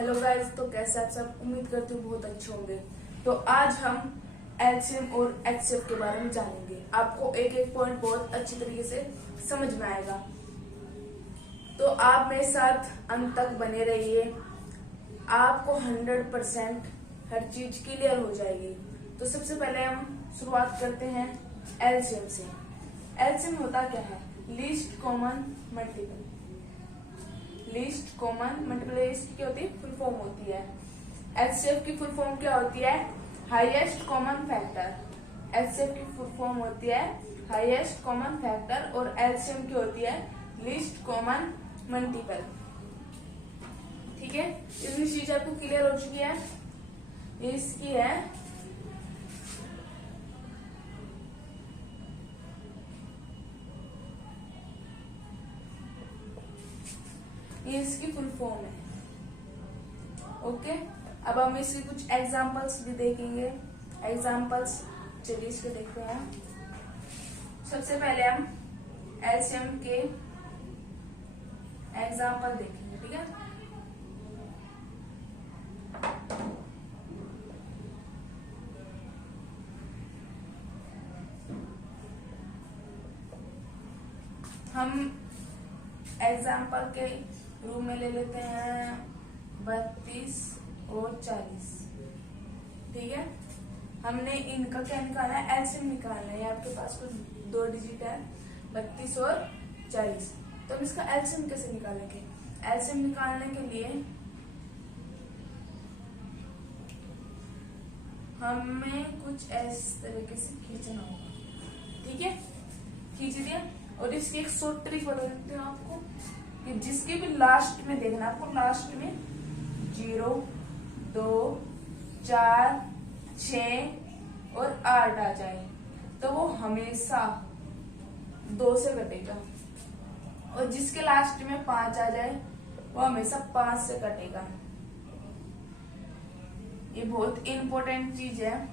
Hello guys, तो कैसे आप सब? उम्मीद करती हूँ बहुत अच्छे होंगे। तो आज हम एलसीएम और एचसीएफ के बारे में जानेंगे। आपको एक एक पॉइंट बहुत अच्छी तरीके से समझ में आएगा, तो आप मेरे साथ अंत तक बने रहिए। आपको 100% हर चीज क्लियर हो जाएगी। तो सबसे पहले हम शुरुआत करते हैं एलसीएम से। एलसीएम होता क्या है? Least common multiple. Least common multiple इसकी क्या होती है? फुल फॉर्म होती है। एचसीएफ की फुल फॉर्म क्या होती है? Highest common factor. एचसीएफ की फुल फॉर्म होती है हाईएस्ट कॉमन फैक्टर और एलसीएम की होती है लीस्ट कॉमन मल्टीपल। ठीक है, इतनी चीज आपको क्लियर हो चुकी है। ये इसकी है ये इसकी फुल फॉर्म है। ओके, अब हम इसके कुछ एग्जांपल्स भी देखेंगे। एग्जांपल्स चलिए इसके देखते हैं। सबसे पहले हम एलसीएम के एग्जांपल देखेंगे। ठीक है, हम एग्जाम्पल के रूम में ले लेते हैं 32 और 40। ठीक है, हमने इनका क्या निकालना है? एलसीएम निकालना है। आपके पास कुछ 2 डिजिट है 32 और 40। तो हम इसका एलसीएम कैसे निकालेंगे? एलसीएम निकालने के लिए हमें कुछ इस तरीके से खींचना होगा। ठीक है, खींच दिया। और इसकी एक शॉर्ट ट्रिक बता देते हैं आपको कि जिसके भी लास्ट में देखना, आपको लास्ट में 0, 2, 4, 6 और 8 आ जाए तो वो हमेशा 2 से कटेगा। और जिसके लास्ट में 5 आ जाए वो हमेशा 5 से कटेगा। ये बहुत इंपॉर्टेंट चीज है,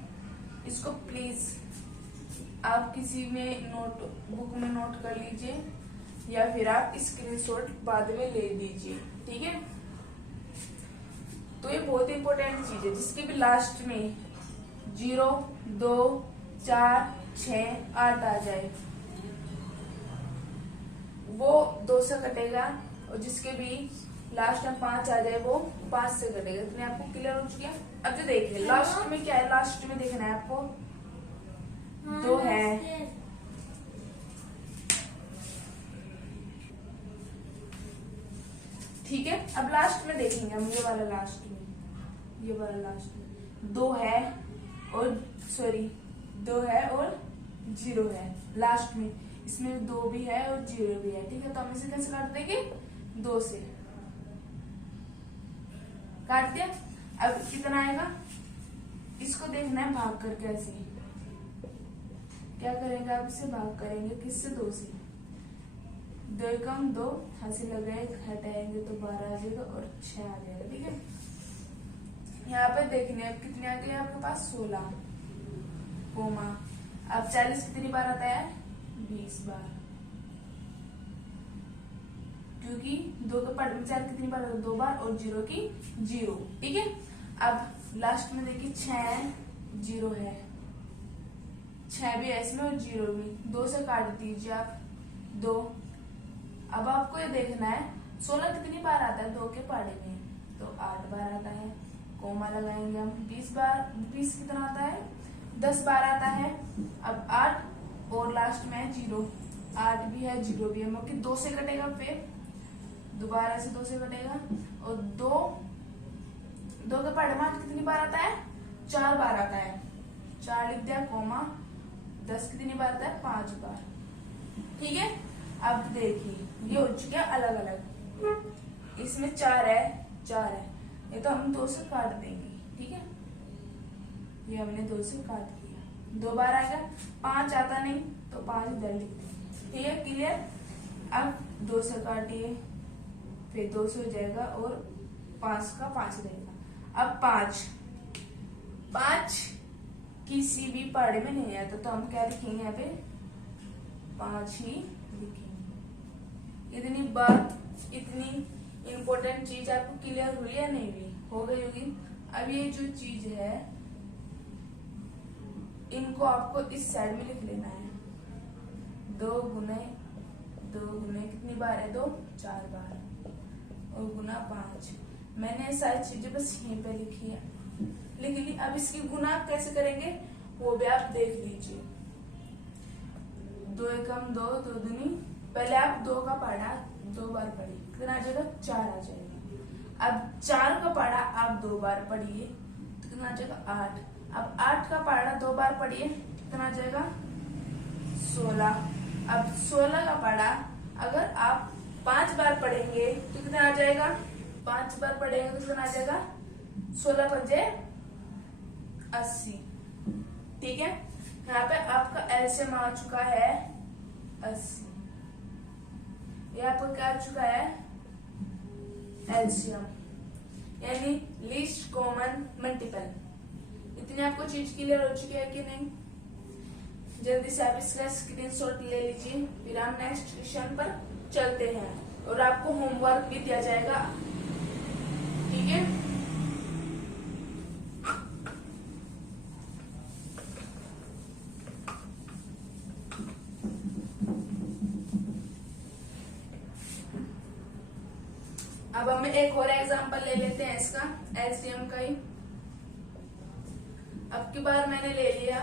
इसको प्लीज आप किसी में नोट बुक में नोट कर लीजिए या फिर आप स्क्रीनशॉट बाद में ले लीजिए। ठीक है, तो ये बहुत इंपॉर्टेंट चीज है। जिसके भी लास्ट में 0, 2, 4, 6, 8 आ जाए वो 2 से कटेगा। और जिसके भी लास्ट में 5 आ जाए वो 5 से कटेगा। इतने आपको क्लियर हो चुकी है। अब जो देखिए लास्ट में क्या है, लास्ट में देखना है आपको 2 है। ठीक है, अब लास्ट में देखेंगे हम ये वाला लास्ट में 2 है और 0 है लास्ट में। इसमें 2 भी है और 0 भी है। ठीक है, तो हम इसे कैसे काट देंगे? 2 से काट दिया। अब कितना आएगा इसको देखना है भाग कर। कैसे क्या करेंगे? आप इसे भाग करेंगे किससे? 2 से। 2 कम 2 हंसी लगाए हटाएंगे तो 12 आ जाएगा और 6 आ जाएगा। ठीक है, यहाँ पे देखने अब कितने आ गए आपके पास? 16 कोमा। अब 40 कितनी बार आता है? 20 बार, क्योंकि 2 के पार्ट में 4 कितनी बार आता है? 2 बार और 0 की 0। ठीक है, अब लास्ट में देखिए 6 0 है, 6 भी है इसमें और 0 भी। 2 से काट दीजिए आप 2। अब आपको ये देखना है 16 कितनी बार आता है 2 के पाड़े में? तो 8 बार आता है। कोमा लगाएंगे हम 20 बार। 20 कितना आता है? 10 बार आता है। अब 8 और लास्ट में है 0। 8 भी है 0 भी है, मतलब 2 से कटेगा। फिर दोबारा से 2 से कटेगा और 2 के पाड़े में 8 कितनी बार आता है? 4 बार आता है। 4 लिख दिया कोमा। 10 कितनी बार आता है? 5 बार। ठीक है, अब देखिए ये हो चुका है अलग अलग। इसमें 4 है, ये तो हम 2 से काट देंगे। ठीक है, ये हमने 2 से काट दिया। 2 बार आएगा। 5 आता नहीं तो 5 इधर लिख देंगे। ठीक है, क्लियर। अब 2 से काटिए, फिर 2 से हो जाएगा और 5 का 5 रहेगा। अब 5 किसी भी पाड़े में नहीं आता तो हम क्या लिखेंगे? यहाँ पे 5 ही लिखेंगे। इतनी बात, इतनी इंपॉर्टेंट चीज आपको क्लियर हुई या नहीं हुई? हो गई होगी। अब ये जो चीज है इनको आपको इस साइड में लिख लेना है। 2 गुने कितनी बार है? 2 4 बार और गुना 5। मैंने सारी चीजें बस यहीं पे लिखी है, लिख ली। अब इसकी गुना कैसे करेंगे वो भी आप देख लीजिए। 2 एकम 2, 2 दूनी, पहले आप 2 का पढ़ा 2 बार पढ़िए, कितना आ जाएगा? 4 आ जाएगा। अब 4 का पढ़ा आप 2 बार पढ़िए तो कितना आ जाएगा? 8। अब 8 का पढ़ा 2 बार पढ़िए, कितना आ जाएगा? 16। अब 16 का पढ़ा अगर आप 5 बार पढ़ेंगे तो कितना आ जाएगा? 5 बार पढ़ेंगे तो कितना आ जाएगा? 16 पंजे 80। ठीक है, यहाँ पे आपका एलसीएम आ चुका है 80। ये आपका क्या आ चुका है? एलसीएम यानी लीस्ट कॉमन मल्टीपल। इतनी आपको चीज क्लियर हो चुकी है कि नहीं? जल्दी से आप इसका स्क्रीनशॉट ले लीजिए, फिर हम नेक्स्ट क्वेश्चन पर चलते हैं और आपको होमवर्क भी दिया जाएगा। ठीक है, अब हम एक और एग्जांपल ले लेते हैं इसका एलसीएम का ही। अब की बार मैंने ले लिया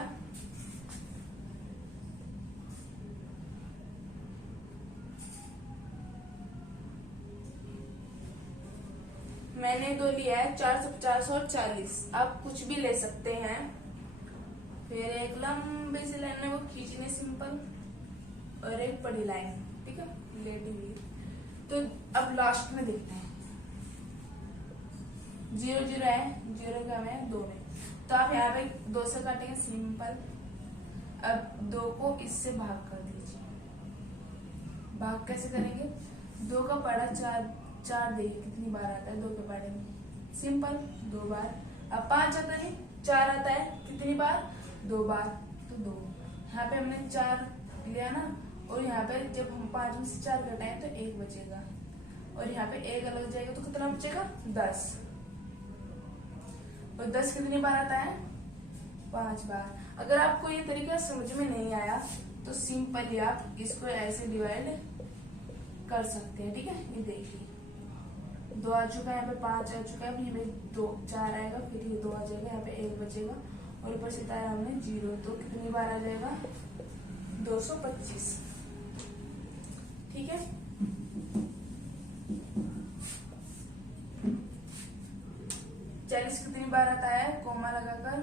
मैंने दो लिया है 450 और 40। आप कुछ भी ले सकते हैं। फिर एक लंबी सी लाइन है वो खींचनी सिंपल और एक बड़ी लाइन, ठीक है, लेटी हुई। तो अब लास्ट में देखते हैं 0 0 है, 0 का है 2 में, तो आप यहाँ पे 2 से काटेंगे सिंपल। अब 2 को इससे भाग कर दीजिए। भाग कैसे करेंगे? 2 का पढ़ा 4 देखिए कितनी बार आता है 2 के पढ़े में? सिंपल 2 बार। अब 5 आता नहीं, 4 आता है, कितनी बार? 2 बार, तो 2। यहाँ पे हमने 4 लिया ना, और यहाँ पे जब हम 5 में से 4 घटाएं तो 1 बचेगा, और यहाँ पे 1 अलग जाएगा तो कितना बचेगा? 10। और 10 कितनी बार आता है? 5 बार। अगर आपको ये तरीका समझ में नहीं आया तो सिंपली आप इसको ऐसे डिवाइड कर सकते हैं। ठीक है, ये देखिए 2 आ चुका है, यहाँ पे 5 आ चुका है, यहाँ पे 2 4 आएगा, फिर ये 2 आ जाएगा, यहाँ पे 1 बचेगा, और ऊपर से तारा हमने 0, तो कितनी बार आ जाएगा? 225। ठीक है, कितनी बार आता है? कोमा लगाकर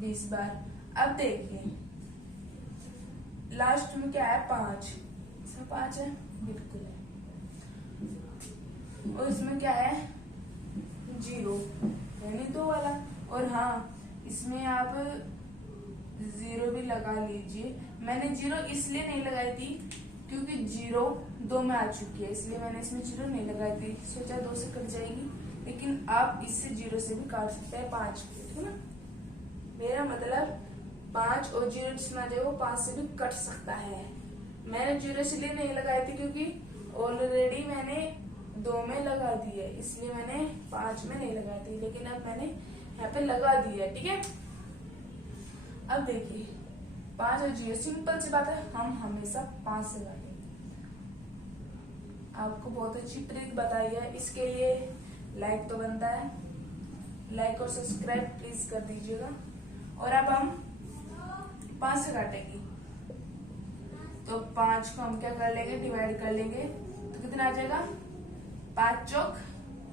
20 बार। अब देखिए लास्ट में क्या है? 5। इसमें 5 है, बिल्कुल है, और इसमें क्या है? 0 यानी 2 वाला। और हाँ, इसमें आप 0 भी लगा लीजिए। मैंने 0 इसलिए नहीं लगाई थी क्योंकि 0 2 में आ चुकी है, इसलिए मैंने इसमें 0 नहीं लगाई थी। सोचा 2 से कट जाएगी, लेकिन आप इससे 0 से भी काट सकते हैं 5 को, ठीक है ना? मेरा मतलब 5 और 0 जिसमें आ जाएगा 5 से भी कट सकता है। मैंने 0 इसलिए नहीं लगाई थी क्योंकि ऑलरेडी मैंने 2 में लगा दी है, इसलिए मैंने 5 में नहीं लगाई थी, लेकिन अब मैंने यहाँ पे लगा दी है। ठीक है, अब देखिए 5 और 0, सिंपल सी बात है, हम हमेशा 5 से काटेंगे। आपको बहुत अच्छी ट्रिक बताई है, इसके लिए लाइक तो बनता है, लाइक और सब्सक्राइब प्लीज कर दीजिएगा। और अब हम 5 से काटेंगे, तो 5 को हम क्या कर लेंगे? डिवाइड कर लेंगे, तो कितना आ जाएगा? 5 चौक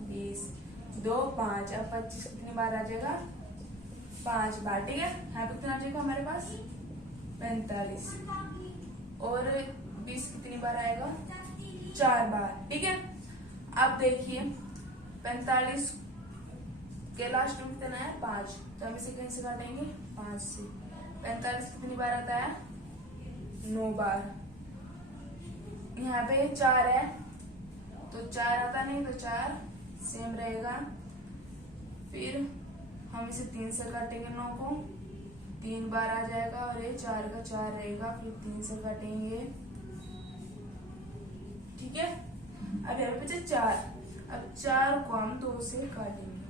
20, 2 5। अब 25 कितनी बार आ जाएगा? 5 बार। ठीक है, यहाँ पे कितना आ जाएगा हमारे पास? 45। और 20 कितनी बार आएगा? 4 बार। ठीक है, अब देखिए 45 के लास्ट में कितना है? 5, तो हम इसे कहीं से काटेंगे? 5 से। 45 कितनी बार आता है? 9 बार। यहाँ पे 4 है, तो 4 आता नहीं, तो 4 सेम रहेगा। फिर हम इसे 3 से काटेंगे, 9 को 3 बार आ जाएगा, और ये 4 का 4 रहेगा, फिर 3 से काटेंगे। ठीक है, अब यहाँ पे बचे 4, अब 4 को हम 2 से काटेंगे।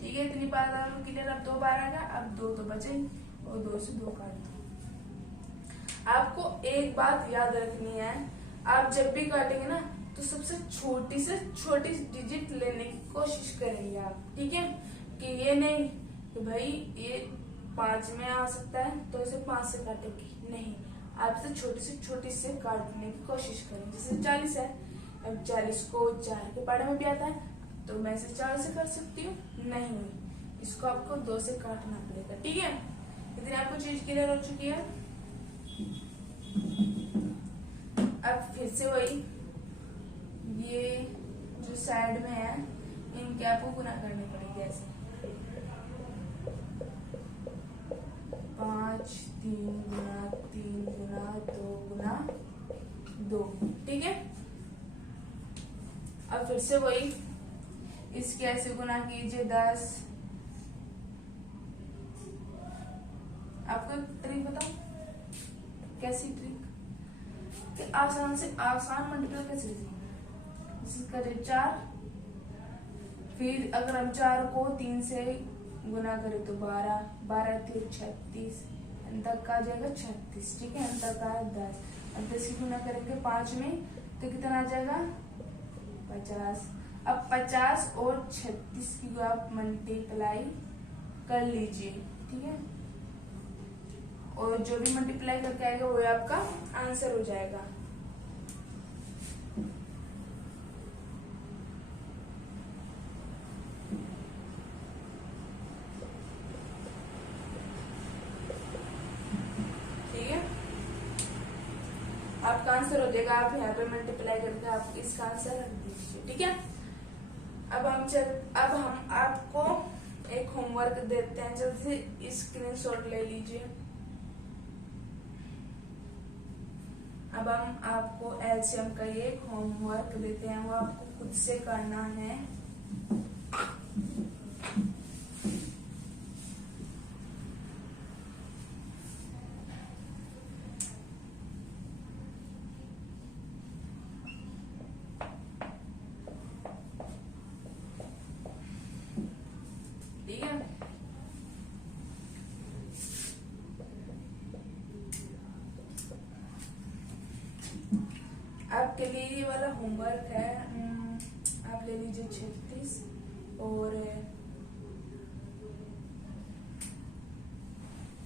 ठीक है, इतनी बात आपको क्लियर। अब 2 बार आएगा, अब 2 तो बचे और 2 से 2 काट दो। आपको एक बात याद रखनी है, आप जब भी काटेंगे ना तो सबसे छोटी से छोटी डिजिट लेने की कोशिश करेंगे आप। ठीक है, कि ये नहीं कि भाई ये 5 में आ सकता है तो इसे 5 से काटेंगे, नहीं, आपसे छोटी से छोटी से काटने की कोशिश करें। जैसे 40 है, अब 40 को 4 के पहाड़े में भी आता है तो मैं इसे 4 से कर सकती हूँ, नहीं, इसको आपको 2 से काटना पड़ेगा। ठीक है, इतनी आपको चीज क्लियर हो चुकी है। अब फिर से वही, ये जो साइड में है इनके आपको गुना करने पड़ेंगे ऐसे। 5 3 गुना 3 गुना 2 गुना 2। ठीक है, अब फिर से वही, इसके ऐसे गुना कीजिए 10। आपको ट्रिक बताओ, कैसी ट्रिक कि आसान से आसान मल्टीप्लाई कैसे कीजिए। करें 4, फिर अगर हम 4 को 3 से गुना करें तो 12, 12 3 36, अंतर का आ जाएगा 36। ठीक है, अंतर का है 10। अब 10 की गुना करेंगे 5 में तो कितना आ जाएगा 50। अब 50 और 36 की आप मल्टीप्लाई कर लीजिए। ठीक है, और जो भी मल्टीप्लाई करके आएगा वो आपका आंसर हो जाएगा। आपका आंसर हो जाएगा, आप यहाँ पे मल्टीप्लाई करके आप इसका आंसर रख दीजिए। ठीक है, अब हम आपको एक होमवर्क देते हैं, जल्दी से स्क्रीनशॉट ले लीजिए। अब हम आपको एलसीएम का एक होमवर्क देते हैं, वो आपको खुद से करना है। आपके लिए ये वाला होमवर्क है, आप ले लीजिए 36 और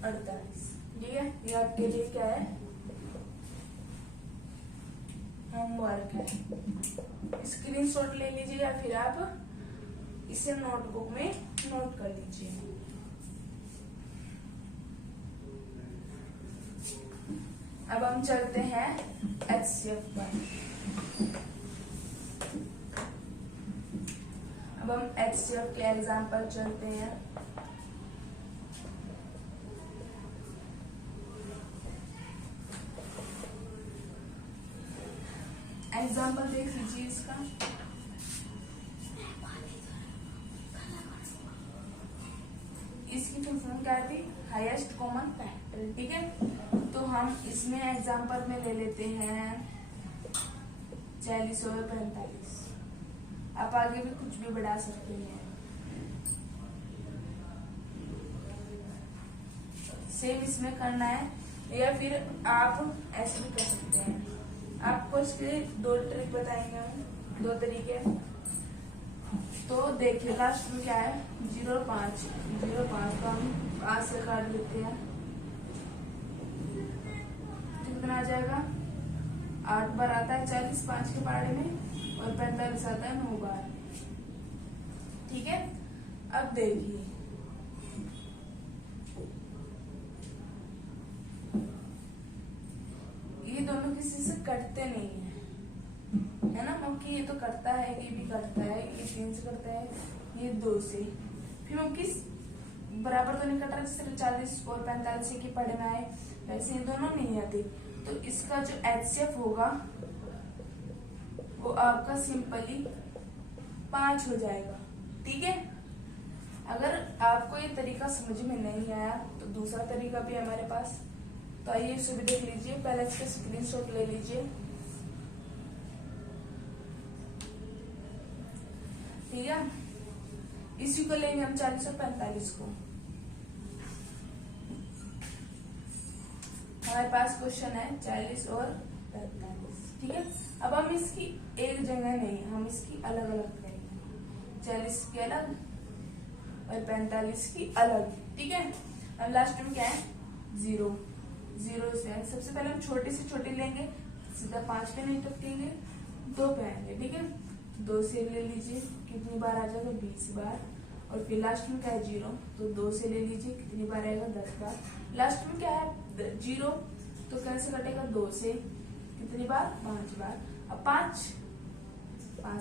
48। ठीक है, ये आपके लिए क्या है, होमवर्क है। स्क्रीनशॉट ले लीजिए या फिर आप इसे नोटबुक में नोट कर लीजिए। अब हम चलते हैं HCF पर। अब हम HCF के एग्जाम पर चलते हैं। एग्जाम्पल देख लीजिए इसका। इसकी फुल फॉर्म क्या थी, हाईएस्ट कॉमन फैक्टर। ठीक है, तो हम इसमें एग्जाम्पल में ले लेते हैं 40 और 45। आप आगे भी कुछ भी बढ़ा सकते हैं। सेम इसमें करना है या फिर आप ऐसे भी कर सकते हैं। आपको इसके 2 ट्रिक बताएंगे हम, 2 तरीके। तो देखिए लास्ट में क्या है, 0.5 को हम 5 से काट लेते हैं, कितना आ जाएगा, 8 बार आता है 40 5 के पहाड़े में, और 45 आता है 9 बार। ठीक है, अब देखिए ये दोनों किसी से कटते नहीं है ना, क्योंकि ये तो करता है, ये भी करता है, ये 3 से करता है, ये 2 से, फिर क्योंकि बराबर तो नहीं कट रहा, जैसे 40 और 45 की पढ़े में आए वैसे ये दोनों नहीं आते। तो इसका जो HCF होगा वो आपका सिंपली 5 हो जाएगा। ठीक है, अगर आपको ये तरीका समझ में नहीं आया तो दूसरा तरीका भी हमारे पास, तो आइए इसे भी देख लीजिए। पहले इसका स्क्रीनशॉट ले लीजिए। ठीक है, इसी को लेंगे हम 40 और 45 को। हमारे पास क्वेश्चन है 40 और 45, ठीक है। अब हम इसकी एक जगह नहीं, हम इसकी अलग अलग करेंगे, 40 की अलग और 45 की अलग, ठीक है। अब लास्ट में क्या है 0, 0 से सबसे पहले हम छोटी से छोटी लेंगे, सीधा 5 पे नहीं टपकेंगे, 2 पे आएंगे, ठीक है। 2 से ले लीजिए, कितनी बार आ जाएगा 20 बार, और फिर लास्ट में क्या है 0, तो 2 से ले लीजिए, कितनी बार आएगा 10 बार। लास्ट में क्या है 0, तो कैसे कटेगा 2 से, कितनी बार 5 बार। अब 5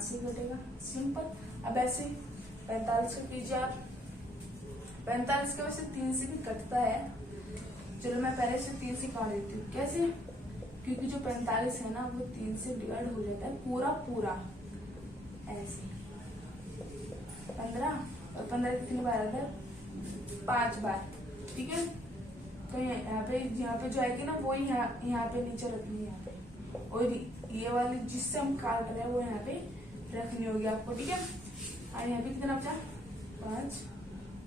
से कटेगा, सिंपल। अब ऐसे 45 को कीजिए आप, 45 का वैसे 3 से भी कटता है, चलो मैं पहले से 3 से काट देती हूँ। कैसे, क्योंकि जो 45 है ना वो 3 से डिवाइड हो जाता है पूरा, ऐसे 15, और 15 कितनी बार आता है 5 बार, ठीक है। तो यहाँ पे जो आएगी ना वो यहाँ पे नीचे रखनी है, यहाँ पे, और ये वाली जिससे हम काट रहे हैं वो यहाँ पे रखनी होगी आपको, ठीक है। और यहाँ पे कितना बचा 5,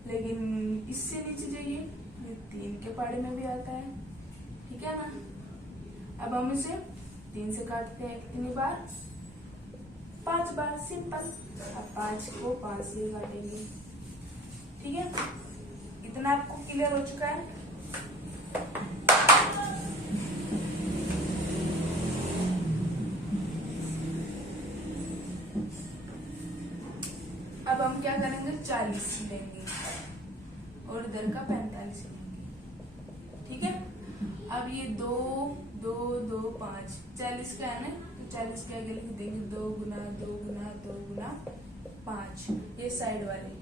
लेकिन इससे नीचे जाइए, ये 3 के पाड़े में भी आता है, ठीक है ना। अब हम इसे 3 से काटते हैं, कितनी बार 5 बार, सिंपल। अब 5 को 5 से काटेंगे, ठीक है। इतना आपको क्लियर हो चुका है। अब हम क्या करेंगे 40 लेंगे और इधर का 45 लेंगे, ठीक है। अब ये 2 2 2 5, 40 का है ना, तो 40 के आगे लिख देंगे 2 गुना 2 गुना 2 गुना 5, ये साइड वाले।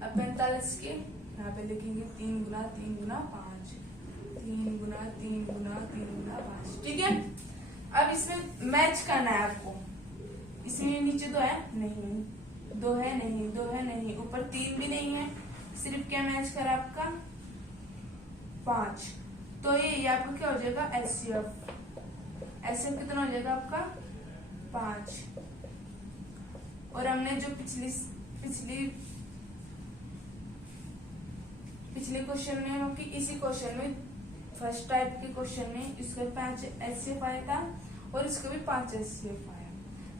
अब 45 के यहाँ पे लिखेंगे 3 गुना 3 गुना 5, 3 गुना 3 गुना 3 गुना 5, ठीक है। अब इसमें मैच करना है आपको, इसमें नीचे 2 है नहीं, 2 है नहीं, 2 है नहीं, ऊपर 3 भी नहीं है, सिर्फ क्या मैच करा आपका 5, तो ये आपका क्या हो जाएगा एचसीएफ। एचसीएफ कितना हो जाएगा आपका 5। और हमने जो पिछले क्वेश्चन में, क्योंकि इसी क्वेश्चन में फर्स्ट टाइप के क्वेश्चन में इसका 5 एचसीएफ आया था और इसका भी 5 एचसीएफ आया।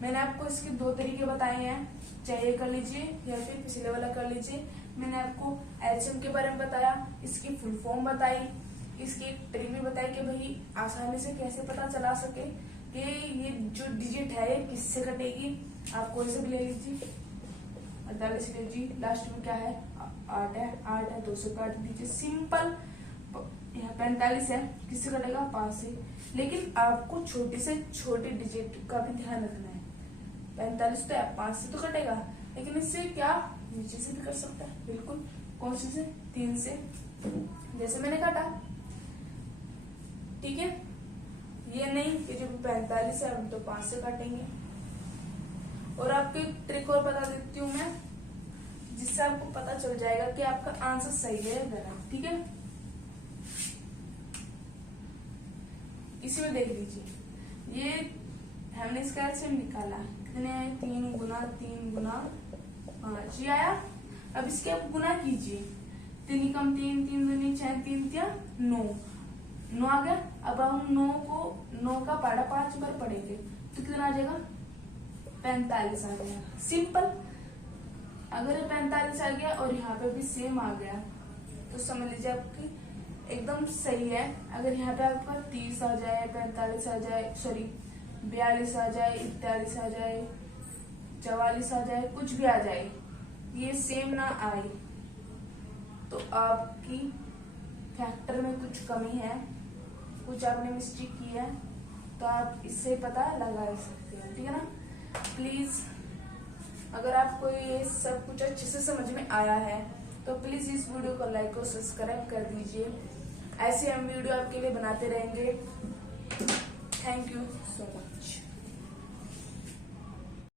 मैंने आपको इसके 2 तरीके बताए हैं, चाहे कर लीजिए या फिर पिछले वाला कर लीजिए। मैंने आपको एचएम के बारे में बताया, इसकी फुल फॉर्म बताई, इसकी एक ट्रिक भी बताई कि भाई आसानी से कैसे पता चला सके कि ये जो डिजिट है ये किससे कटेगी। आप कोई से भी ले लीजिए, 48 ले लीजिए, लास्ट में क्या है 8 है, 8 है 2 से काट दीजिए, सिंपल। यहाँ 45 है, किससे कटेगा 5 से, लेकिन आपको छोटे से छोटे डिजिट का भी ध्यान रखना है। 45 तो 5 से तो कटेगा, लेकिन इससे क्या नीचे से भी कर सकता है, बिल्कुल। कौन से 3 से, जैसे मैंने काटा, ठीक है। ये नहीं कि जो 45 है हम तो 5 से काटेंगे। और आपको एक ट्रिक और बता देती हूँ मैं, जिससे आपको पता चल जाएगा कि आपका आंसर सही है या गलत, ठीक है। इसी में देख लीजिए, ये हमने इसका एलसीएम निकाला, कितने 3 गुना 3 गुना 5 ये आया। अब इसके आप गुना कीजिए, 3 कम 3, 3 दूनी 6, 3 तिया 9 आ गया। अब हम 9 का पाड़ा 5 बार पढ़ेंगे तो कितना आ जाएगा 45 आ गया, सिंपल। अगर ये 45 आ गया और यहाँ पे भी सेम आ गया तो समझ लीजिए आपकी एकदम सही है। अगर यहाँ पे आपका 30 आ जाए, 45 आ जाए, सॉरी 42 आ जाए, 41 आ जाए, 44 आ जाए, कुछ भी आ जाए, ये सेम ना आए तो आपकी फैक्टर में कुछ कमी है, कुछ आपने मिस्टेक की है, तो आप इससे पता लगा सकते हैं, ठीक है ना। प्लीज अगर आपको ये सब कुछ अच्छे से समझ में आया है तो प्लीज इस वीडियो को लाइक और सब्सक्राइब कर दीजिए। ऐसे हम वीडियो आपके लिए बनाते रहेंगे। Thank you so much.